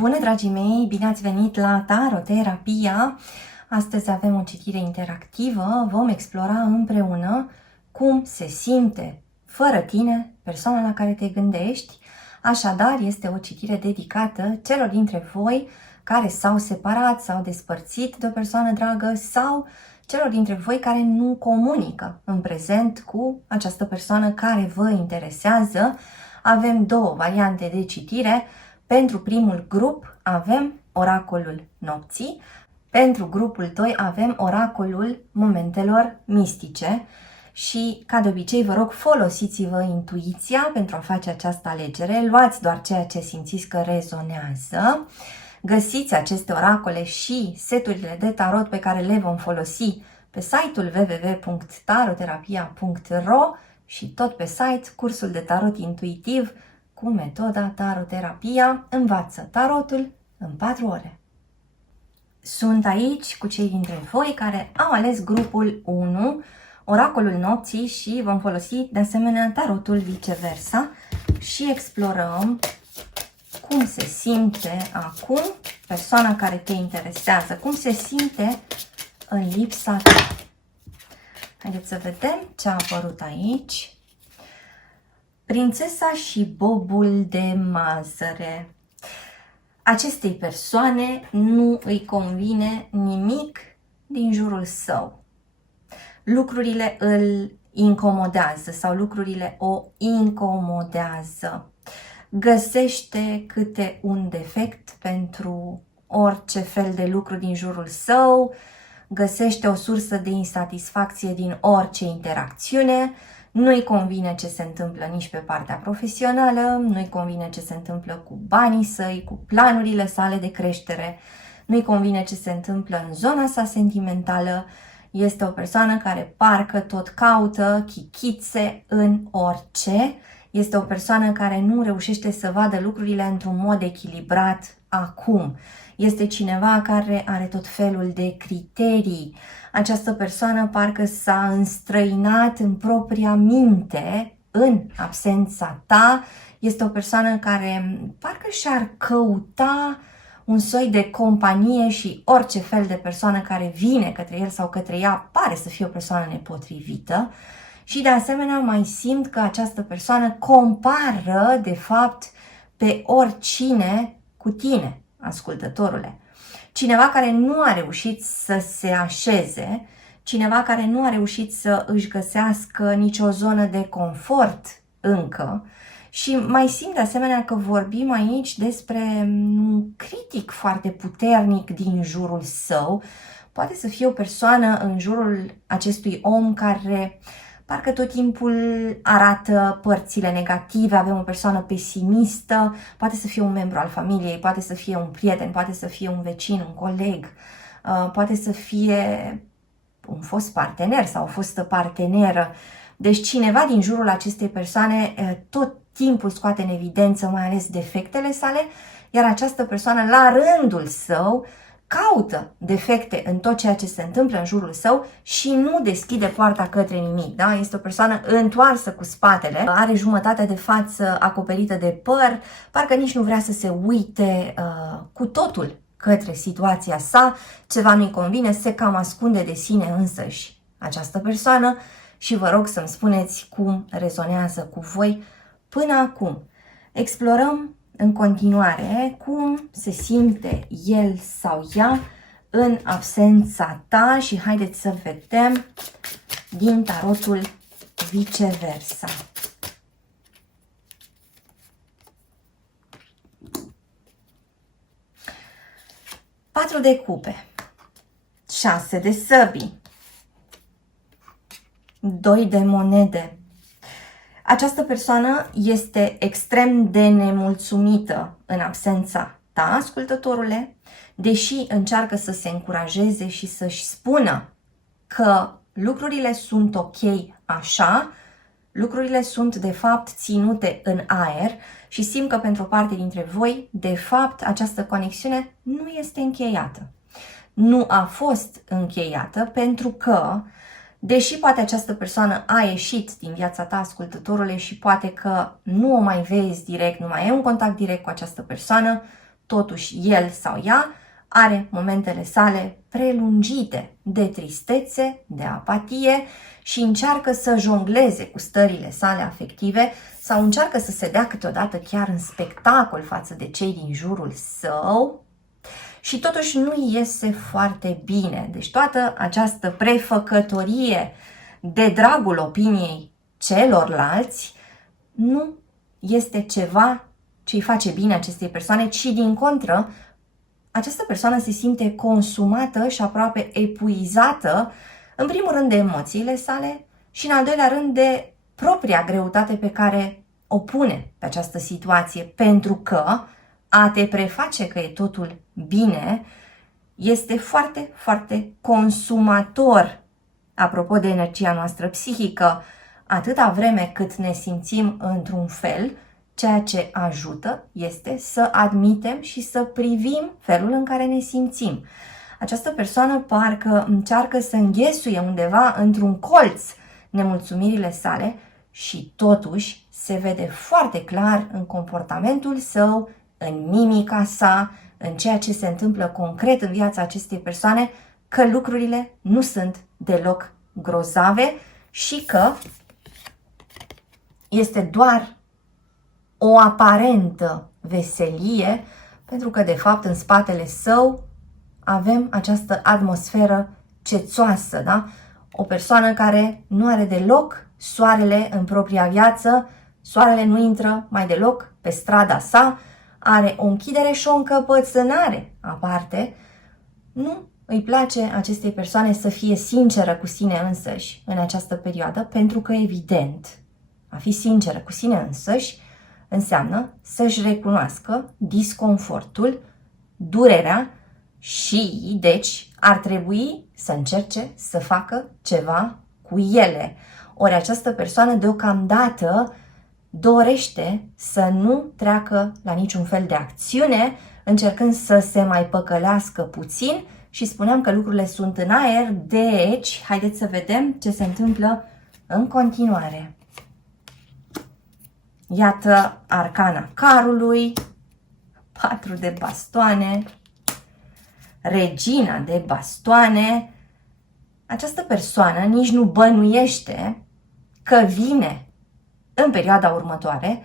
Bună, dragii mei! Bine ați venit la Taroterapia! Astăzi avem o citire interactivă. Vom explora împreună cum se simte fără tine persoana la care te gândești. Așadar, este o citire dedicată celor dintre voi care s-au separat, s-au despărțit de o persoană dragă sau celor dintre voi care nu comunică în prezent cu această persoană care vă interesează. Avem două variante de citire. Pentru primul grup avem oracolul nopții, pentru grupul 2 avem oracolul momentelor mistice și, ca de obicei, vă rog, folosiți-vă intuiția pentru a face această alegere, luați doar ceea ce simțiți că rezonează. Găsiți aceste oracole și seturile de tarot pe care le vom folosi pe site-ul www.taroterapia.ro și tot pe site cursul de tarot intuitiv cu metoda Taroterapia. Învață tarotul în 4 ore. Sunt aici cu cei dintre voi care au ales grupul 1, oracolul nopții, și vom folosi de asemenea tarotul viceversa și explorăm cum se simte acum persoana care te interesează, cum se simte în lipsa ta. Haideți să vedem ce a apărut aici. Prințesa și bobul de mazăre. Acestei persoane nu îi convine nimic din jurul său. Lucrurile îl incomodează sau lucrurile o incomodează. Găsește câte un defect pentru orice fel de lucru din jurul său, găsește o sursă de insatisfacție din orice interacțiune. Nu-i convine ce se întâmplă nici pe partea profesională, nu-i convine ce se întâmplă cu banii săi, cu planurile sale de creștere, nu-i convine ce se întâmplă în zona sa sentimentală. Este o persoană care parcă tot caută chichițe în orice. Este o persoană care nu reușește să vadă lucrurile într-un mod echilibrat acum. Este cineva care are tot felul de criterii. Această persoană parcă s-a înstrăinat în propria minte, în absența ta. Este o persoană care parcă și-ar căuta un soi de companie și orice fel de persoană care vine către el sau către ea pare să fie o persoană nepotrivită. Și de asemenea mai simt că această persoană compară de fapt pe oricine cu tine, ascultătorule. Cineva care nu a reușit să se așeze, cineva care nu a reușit să își găsească nicio zonă de confort încă. Și mai simt de asemenea că vorbim aici despre un critic foarte puternic din jurul său. Poate să fie o persoană în jurul acestui om care parcă tot timpul arată părțile negative. Avem o persoană pesimistă, poate să fie un membru al familiei, poate să fie un prieten, poate să fie un vecin, un coleg, poate să fie un fost partener sau o fostă parteneră. Deci cineva din jurul acestei persoane tot timpul scoate în evidență mai ales defectele sale, iar această persoană la rândul său caută defecte în tot ceea ce se întâmplă în jurul său și nu deschide poarta către nimic. Da? Este o persoană întoarsă cu spatele, are jumătatea de față acoperită de păr, parcă nici nu vrea să se uite cu totul către situația sa, ceva nu-i convine, se cam ascunde de sine însăși această persoană și vă rog să-mi spuneți cum rezonează cu voi până acum. Explorăm în continuare cum se simte el sau ea în absența ta și haideți să vedem din tarotul viceversa. Patru de cupe, 6 de săbii, 2 de monede. Această persoană este extrem de nemulțumită în absența ta, ascultătorule, deși încearcă să se încurajeze și să-și spună că lucrurile sunt ok așa, lucrurile sunt de fapt ținute în aer și simt că pentru o parte dintre voi, de fapt, această conexiune nu este încheiată. Nu a fost încheiată pentru că deși poate această persoană a ieșit din viața ta, ascultătorule, și poate că nu o mai vezi direct, nu mai ai un contact direct cu această persoană, totuși el sau ea are momentele sale prelungite de tristețe, de apatie și încearcă să jongleze cu stările sale afective sau încearcă să se dea câteodată chiar în spectacol față de cei din jurul său și totuși nu iese foarte bine. Deci toată această prefăcătorie de dragul opiniei celorlalți nu este ceva ce îi face bine acestei persoane, ci din contră, această persoană se simte consumată și aproape epuizată, în primul rând de emoțiile sale și în al doilea rând de propria greutate pe care o pune pe această situație, pentru că a te preface că e totul bine este foarte, foarte consumator. Apropo de energia noastră psihică, atâta vreme cât ne simțim într-un fel, ceea ce ajută este să admitem și să privim felul în care ne simțim. Această persoană parcă încearcă să înghesuie undeva într-un colț nemulțumirile sale și totuși se vede foarte clar în comportamentul său, în mimica sa, în ceea ce se întâmplă concret în viața acestei persoane, că lucrurile nu sunt deloc grozave și că este doar o aparentă veselie, pentru că de fapt în spatele său avem această atmosferă cețoasă, da? O persoană care nu are deloc soarele în propria viață, soarele nu intră mai deloc pe strada sa, are o închidere și o încăpățânare aparte. Nu îi place acestei persoane să fie sinceră cu sine însăși în această perioadă, pentru că evident, a fi sinceră cu sine însăși înseamnă să-și recunoască disconfortul, durerea și, deci, ar trebui să încerce să facă ceva cu ele. Ori această persoană deocamdată dorește să nu treacă la niciun fel de acțiune, încercând să se mai păcălească puțin și spuneam că lucrurile sunt în aer, deci haideți să vedem ce se întâmplă în continuare. Iată arcana carului, 4 de bastoane, regina de bastoane. Această persoană nici nu bănuiește că vine în perioada următoare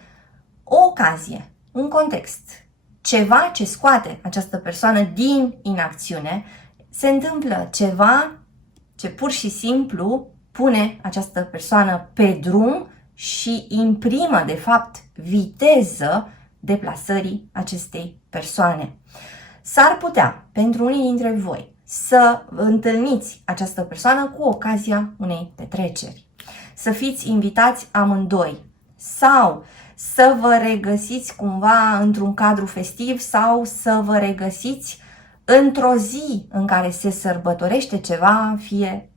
o ocazie, un context, ceva ce scoate această persoană din inacțiune. Se întâmplă ceva ce pur și simplu pune această persoană pe drum și imprimă, de fapt, viteză deplasării acestei persoane. S-ar putea, pentru unii dintre voi, să întâlniți această persoană cu ocazia unei petreceri, să fiți invitați amândoi sau să vă regăsiți cumva într-un cadru festiv sau să vă regăsiți într-o zi în care se sărbătorește ceva, fie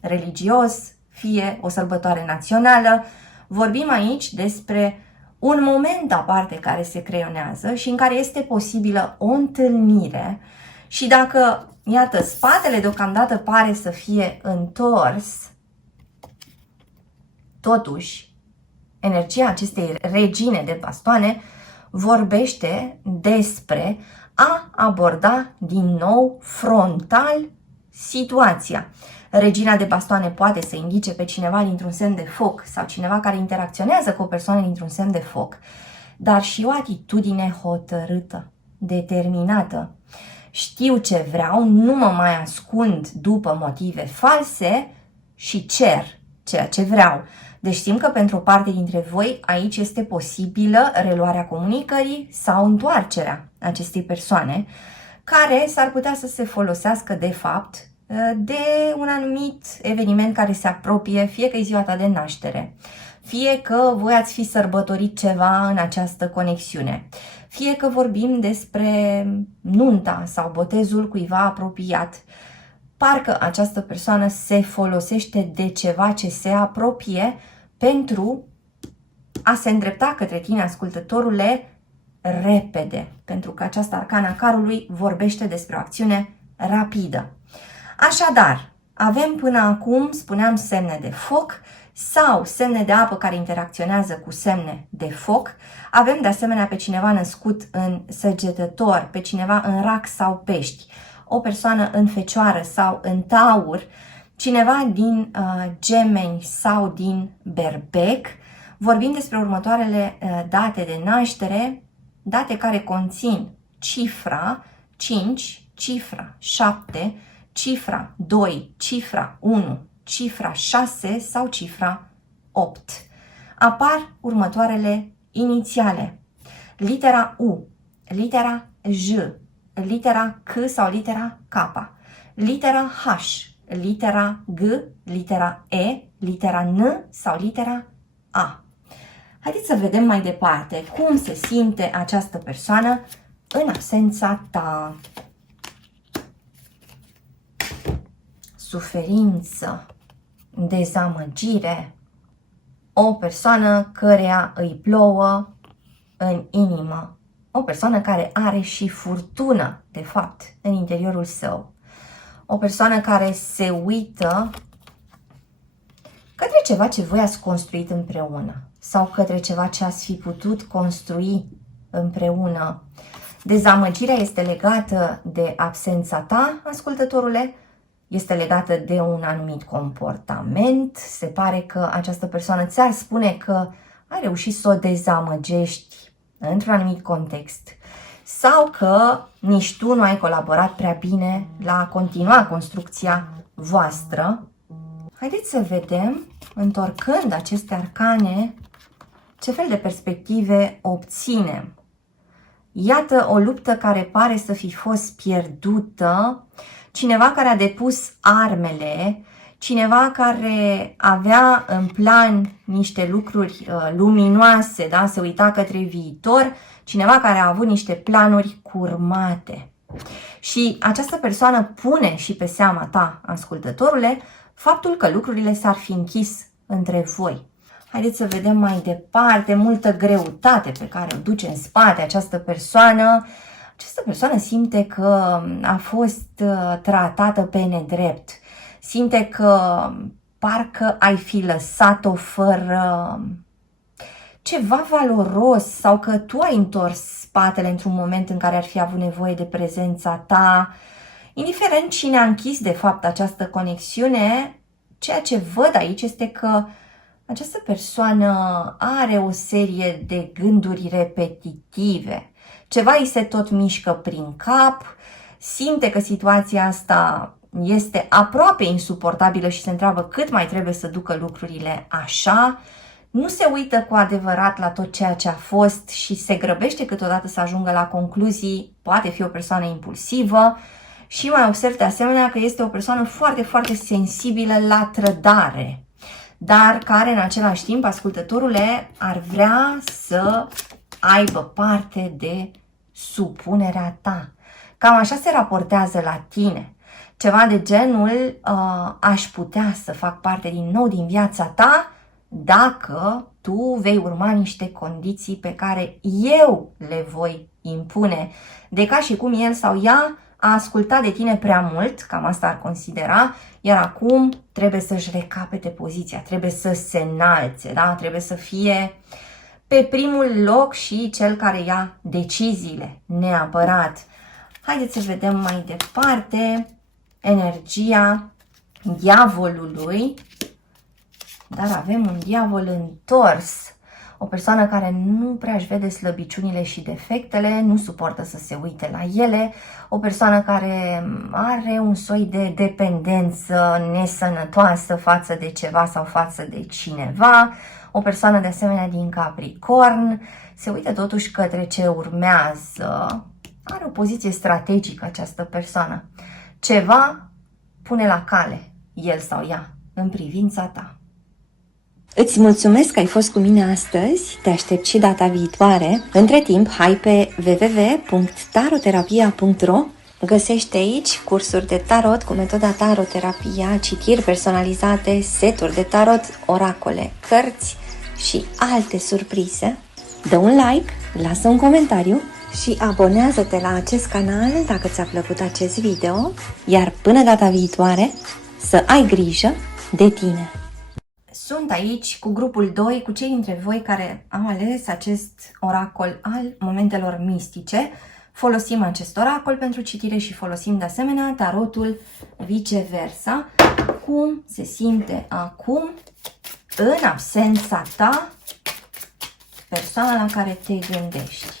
religios, fie o sărbătoare națională. Vorbim aici despre un moment aparte care se creionează și în care este posibilă o întâlnire și dacă, iată, spatele deocamdată pare să fie întors, totuși, energia acestei regine de bastoane vorbește despre a aborda din nou frontal situația. Regina de bastoane poate să indice pe cineva dintr-un semn de foc sau cineva care interacționează cu o persoană dintr-un semn de foc, dar și o atitudine hotărâtă, determinată. Știu ce vreau, nu mă mai ascund după motive false și cer ceea ce vreau. Deci știm că pentru o parte dintre voi aici este posibilă reluarea comunicării sau întoarcerea acestei persoane, care s-ar putea să se folosească de fapt de un anumit eveniment care se apropie, fie că e ziua ta de naștere, fie că voi ați fi sărbătorit ceva în această conexiune, fie că vorbim despre nunta sau botezul cuiva apropiat. Parcă această persoană se folosește de ceva ce se apropie pentru a se îndrepta către tine, ascultătorule, repede, pentru că această arcana carului vorbește despre o acțiune rapidă. Așadar, avem până acum, spuneam, semne de foc, sau semne de apă care interacționează cu semne de foc. Avem de asemenea pe cineva născut în Săgetător, pe cineva în Rac sau Pești, o persoană în Fecioară sau în Taur, cineva din Gemeni sau din Berbec. Vorbim despre următoarele date de naștere, date care conțin cifra 5, cifra 7, cifra 2, cifra 1, cifra 6 sau cifra 8. Apar următoarele inițiale: litera U, litera J, litera C sau litera K, litera H, litera G, litera E, litera N sau litera A. Haideți să vedem mai departe cum se simte această persoană în absența ta. Suferință, dezamăgire, o persoană căreia îi plouă în inimă, o persoană care are și furtună, de fapt, în interiorul său, o persoană care se uită către ceva ce voi ați construit împreună sau către ceva ce ați fi putut construi împreună. Dezamăgirea este legată de absența ta, ascultătorule, este legată de un anumit comportament. Se pare că această persoană ți-ar spune că ai reușit să o dezamăgești într-un anumit context sau că nici tu nu ai colaborat prea bine la a continua construcția voastră. Haideți să vedem, întorcând aceste arcane, ce fel de perspective obținem. Iată o luptă care pare să fi fost pierdută, cineva care a depus armele, cineva care avea în plan niște lucruri luminoase, da? Se uita către viitor, cineva care a avut niște planuri curmate. Și această persoană pune și pe seama ta, ascultătorule, faptul că lucrurile s-ar fi închis între voi. Haideți să vedem mai departe, multă greutate pe care o duce în spate această persoană. Această persoană simte că a fost tratată pe nedrept. Simte că parcă ai fi lăsat-o fără ceva valoros sau că tu ai întors spatele într-un moment în care ar fi avut nevoie de prezența ta. Indiferent cine a închis de fapt această conexiune, ceea ce văd aici este că această persoană are o serie de gânduri repetitive. Ceva îi se tot mișcă prin cap, simte că situația asta este aproape insuportabilă și se întreabă cât mai trebuie să ducă lucrurile așa. Nu se uită cu adevărat la tot ceea ce a fost și se grăbește câteodată să ajungă la concluzii. Poate fi o persoană impulsivă și mai observ de asemenea că este o persoană foarte, foarte sensibilă la trădare, dar care în același timp, ascultătorule, ar vrea să aibă parte de supunerea ta. Cam așa se raportează la tine. Ceva de genul, aș putea să fac parte din nou din viața ta dacă tu vei urma niște condiții pe care eu le voi impune. De ca și cum el sau ea a ascultat de tine prea mult, cam asta ar considera, iar acum trebuie să-și recapete poziția, trebuie să se înalțe, da? Trebuie să fie pe primul loc și cel care ia deciziile, neapărat. Haideți să vedem mai departe energia diavolului, dar avem un diavol întors. O persoană care nu prea își vede slăbiciunile și defectele, nu suportă să se uite la ele, o persoană care are un soi de dependență nesănătoasă față de ceva sau față de cineva, o persoană de asemenea din Capricorn, se uită totuși către ce urmează, are o poziție strategică această persoană. Ceva pune la cale el sau ea în privința ta. Îți mulțumesc că ai fost cu mine astăzi, te aștept și data viitoare. Între timp, hai pe www.taroterapia.ro. Găsești aici cursuri de tarot cu metoda taroterapia, citiri personalizate, seturi de tarot, oracole, cărți și alte surprize. Dă un like, lasă un comentariu și abonează-te la acest canal dacă ți-a plăcut acest video, iar până data viitoare să ai grijă de tine! Sunt aici cu grupul 2, cu cei dintre voi care au ales acest oracol al momentelor mistice. Folosim acest oracol pentru citire și folosim de asemenea tarotul viceversa. Cum se simte acum, în absența ta, persoana la care te gândești?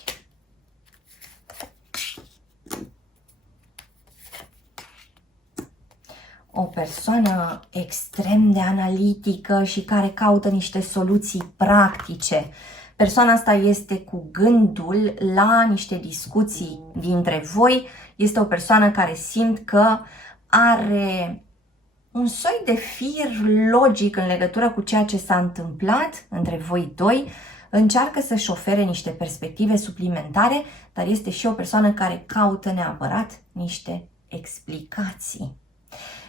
O persoană extrem de analitică și care caută niște soluții practice. Persoana asta este cu gândul la niște discuții dintre voi. Este o persoană care simt că are un soi de fir logic în legătură cu ceea ce s-a întâmplat între voi doi. Încearcă să-și ofere niște perspective suplimentare, dar este și o persoană care caută neapărat niște explicații.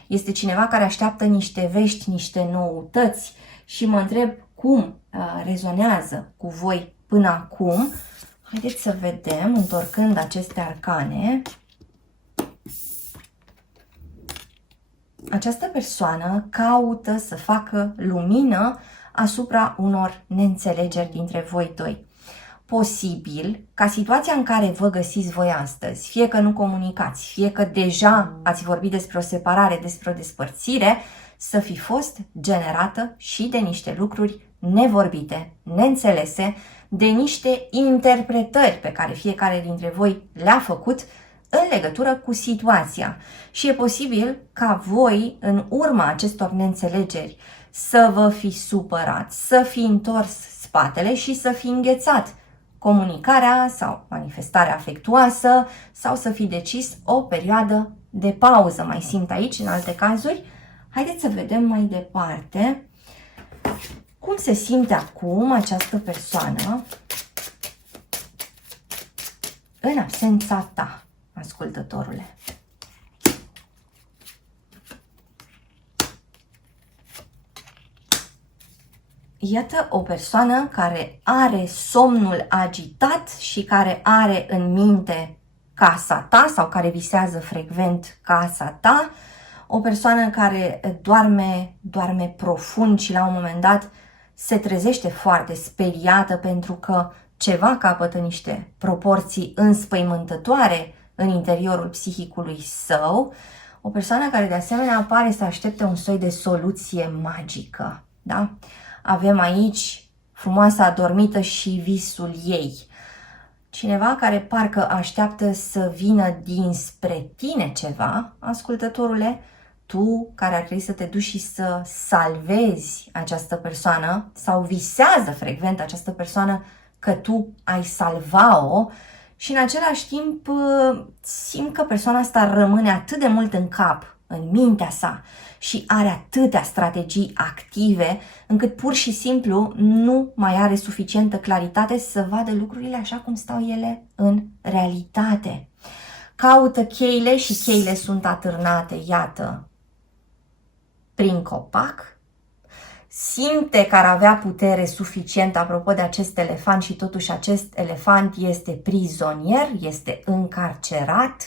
Este cineva care așteaptă niște vești, niște noutăți și mă întreb cum rezonează cu voi până acum. Haideți să vedem, întorcând aceste arcane. Această persoană caută să facă lumină asupra unor neînțelegeri dintre voi doi. Posibil ca situația în care vă găsiți voi astăzi, fie că nu comunicați, fie că deja ați vorbit despre o separare, despre o despărțire, să fi fost generată și de niște lucruri nevorbite, neînțelese, de niște interpretări pe care fiecare dintre voi le-a făcut în legătură cu situația. Și e posibil ca voi, în urma acestor neînțelegeri, să vă fi supărat, să fi întors spatele și să fi înghețat comunicarea sau manifestarea afectuoasă sau să fi decis o perioadă de pauză. Mai simt aici în alte cazuri. Haideți să vedem mai departe cum se simte acum această persoană în absența ta, ascultătorule. Iată o persoană care are somnul agitat și care are în minte casa ta sau care visează frecvent casa ta. O persoană care doarme profund și la un moment dat se trezește foarte speriată pentru că ceva capătă niște proporții înspăimântătoare în interiorul psihicului său. O persoană care de asemenea pare să aștepte un soi de soluție magică. Da? Avem aici frumoasa adormită și visul ei. Cineva care parcă așteaptă să vină dinspre tine ceva, ascultătorule, tu care ar trebui să te duci și să salvezi această persoană sau visează frecvent această persoană că tu ai salva-o și în același timp simt că persoana asta rămâne atât de mult în cap, în mintea sa și are atâtea strategii active încât pur și simplu nu mai are suficientă claritate să vadă lucrurile așa cum stau ele în realitate. Caută cheile și cheile sunt atârnate, iată, prin copac. Simte că ar avea putere suficientă apropo de acest elefant și totuși acest elefant este prizonier, este încarcerat.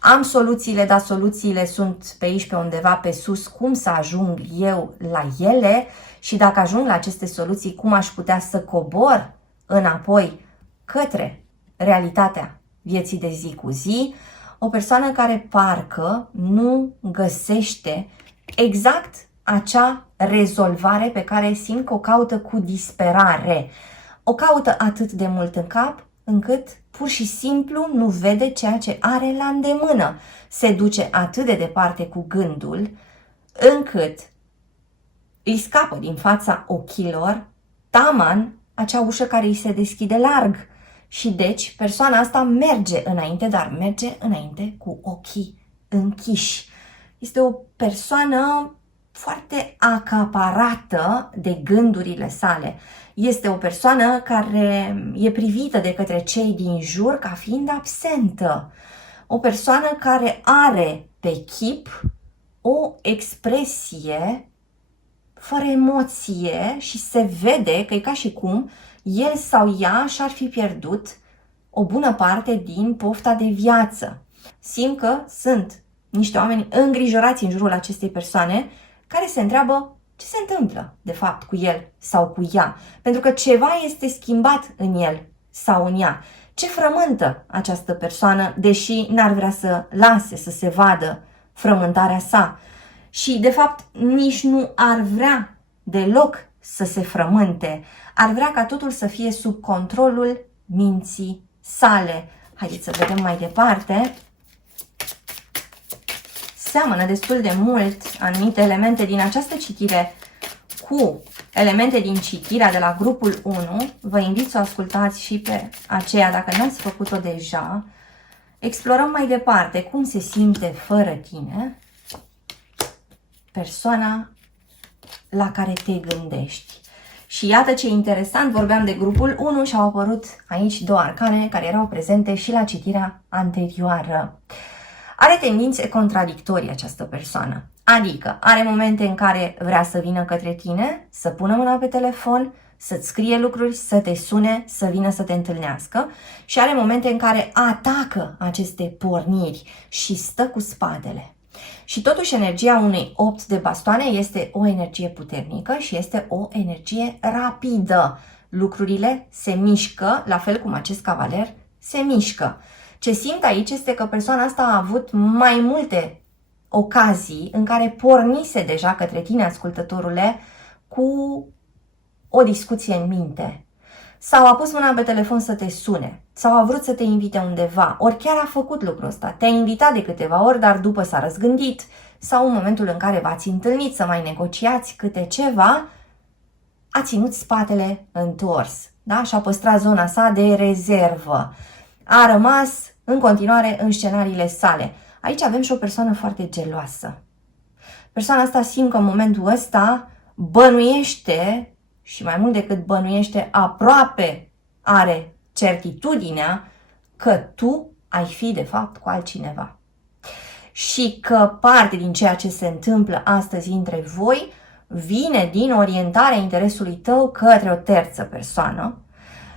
Am soluțiile, dar soluțiile sunt pe aici, pe undeva, pe sus. Cum să ajung eu la ele? Și dacă ajung la aceste soluții, cum aș putea să cobor înapoi către realitatea vieții de zi cu zi? O persoană care parcă nu găsește exact acea rezolvare pe care simt că o caută cu disperare. O caută atât de mult în cap încât pur și simplu nu vede ceea ce are la îndemână. Se duce atât de departe cu gândul încât îi scapă din fața ochilor taman acea ușă care îi se deschide larg. Și deci persoana asta merge înainte, dar merge înainte cu ochii închiși. Este o persoană foarte acaparată de gândurile sale. Este o persoană care e privită de către cei din jur ca fiind absentă. O persoană care are pe chip o expresie fără emoție și se vede că e ca și cum el sau ea și-ar fi pierdut o bună parte din pofta de viață. Simt că sunt niște oameni îngrijorați în jurul acestei persoane care se întreabă ce se întâmplă, de fapt, cu el sau cu ea. Pentru că ceva este schimbat în el sau în ea. Ce frământă această persoană, deși n-ar vrea să lase să se vadă frământarea sa. Și, de fapt, nici nu ar vrea deloc să se frământe. Ar vrea ca totul să fie sub controlul minții sale. Haideți să vedem mai departe. Seamănă destul de mult anumite elemente din această citire cu elemente din citirea de la grupul 1. Vă invit să o ascultați și pe aceea, dacă n-ați făcut-o deja. Explorăm mai departe cum se simte fără tine persoana la care te gândești. Și iată ce interesant, vorbeam de grupul 1 și au apărut aici două arcane care erau prezente și la citirea anterioară. Are tendințe contradictorii această persoană, adică are momente în care vrea să vină către tine, să pună mâna pe telefon, să-ți scrie lucruri, să te sune, să vină să te întâlnească și are momente în care atacă aceste porniri și stă cu spatele. Și totuși energia unui 8 de bastoane este o energie puternică și este o energie rapidă. Lucrurile se mișcă, la fel cum acest cavaler se mișcă. Ce simt aici este că persoana asta a avut mai multe ocazii în care pornise deja către tine, ascultătorule, cu o discuție în minte. Sau a pus mâna pe telefon să te sune, sau a vrut să te invite undeva, ori chiar a făcut lucrul ăsta. Te-a invitat de câteva ori, dar după s-a răzgândit, sau în momentul în care v-ați întâlnit să mai negociați câte ceva, a ținut spatele întors, da? Și a păstrat zona sa de rezervă. A rămas în continuare în scenariile sale. Aici avem și o persoană foarte geloasă. Persoana asta simt că în momentul ăsta bănuiește, și mai mult decât bănuiește, aproape are certitudinea că tu ai fi de fapt cu altcineva. Și că parte din ceea ce se întâmplă astăzi între voi vine din orientarea interesului tău către o terță persoană.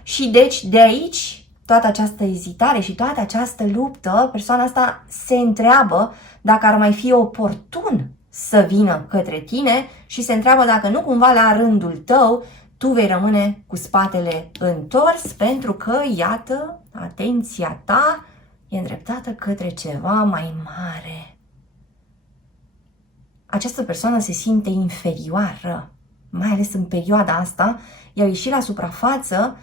Și deci de aici toată această ezitare și toată această luptă, persoana asta se întreabă dacă ar mai fi oportun să vină către tine și se întreabă dacă nu cumva la rândul tău tu vei rămâne cu spatele întors pentru că, iată, atenția ta e îndreptată către ceva mai mare. Această persoană se simte inferioară, mai ales în perioada asta, i-au ieșit la suprafață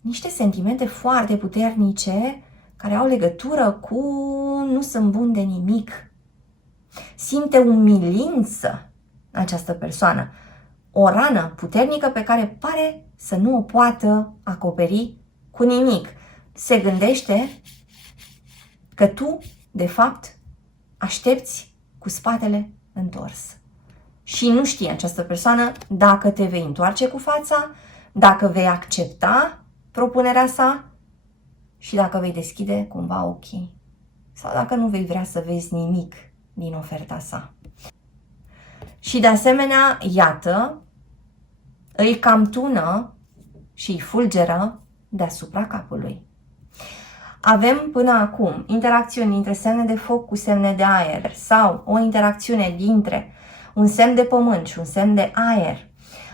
niște sentimente foarte puternice care au legătură cu nu sunt bun de nimic. Simte umilință această persoană, o rană puternică pe care pare să nu o poată acoperi cu nimic. Se gândește că tu, de fapt, aștepți cu spatele întors. Și nu știe această persoană dacă te vei întoarce cu fața, dacă vei accepta propunerea sa și dacă vei deschide cumva ochii sau dacă nu vei vrea să vezi nimic din oferta sa. Și de asemenea, iată, îi cam tună și îi fulgeră deasupra capului. Avem până acum interacțiuni dintre semne de foc cu semne de aer sau o interacțiune dintre un semn de pământ și un semn de aer.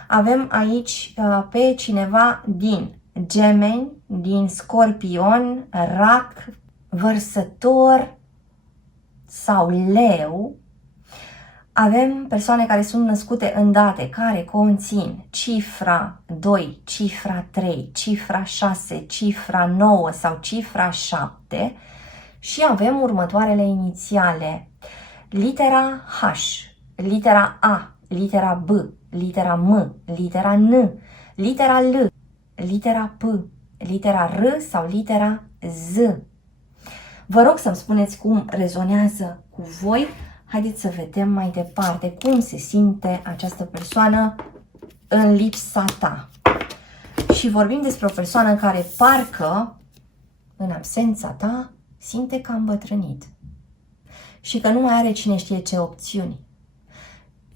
Avem aici pe cineva din Gemeni, din Scorpion, Rac, Vărsător sau Leu. Avem persoane care sunt născute în date care conțin cifra 2, cifra 3, cifra 6, cifra 9 sau cifra 7 și avem următoarele inițiale: litera H, litera A, litera B, litera M, litera N, litera L, litera P, litera R sau litera Z. Vă rog să-mi spuneți cum rezonează cu voi. Haideți să vedem mai departe cum se simte această persoană în lipsa ta. Și vorbim despre o persoană care parcă, în absența ta, simte că a îmbătrânit și că nu mai are cine știe ce opțiuni.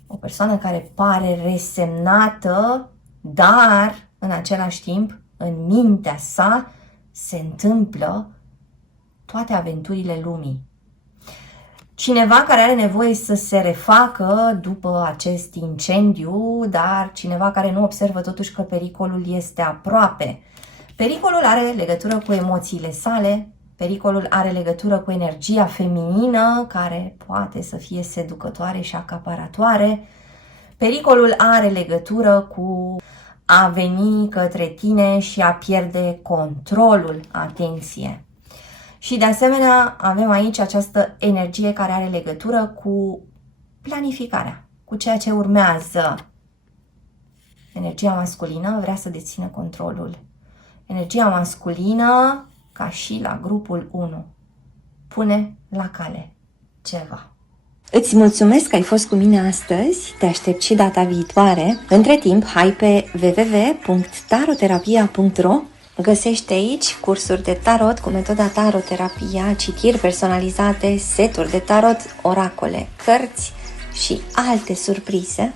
O persoană care pare resemnată, dar în același timp, în mintea sa, se întâmplă toate aventurile lumii. Cineva care are nevoie să se refacă după acest incendiu, dar cineva care nu observă totuși că pericolul este aproape. Pericolul are legătură cu emoțiile sale, pericolul are legătură cu energia feminină, care poate să fie seducătoare și acaparatoare. Pericolul are legătură cu a veni către tine și a pierde controlul, atenție. Și de asemenea avem aici această energie care are legătură cu planificarea, cu ceea ce urmează. Energia masculină vrea să dețină controlul. Energia masculină, ca și la grupul 1, pune la cale ceva. Îți mulțumesc că ai fost cu mine astăzi, te aștept și data viitoare. Între timp, hai pe www.taroterapia.ro. Găsești aici cursuri de tarot cu metoda taroterapia, citiri personalizate, seturi de tarot, oracole, cărți și alte surprize.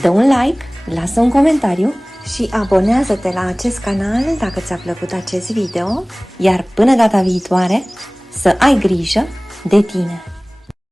Dă un like, lasă un comentariu și abonează-te la acest canal dacă ți-a plăcut acest video, iar până data viitoare să ai grijă de tine!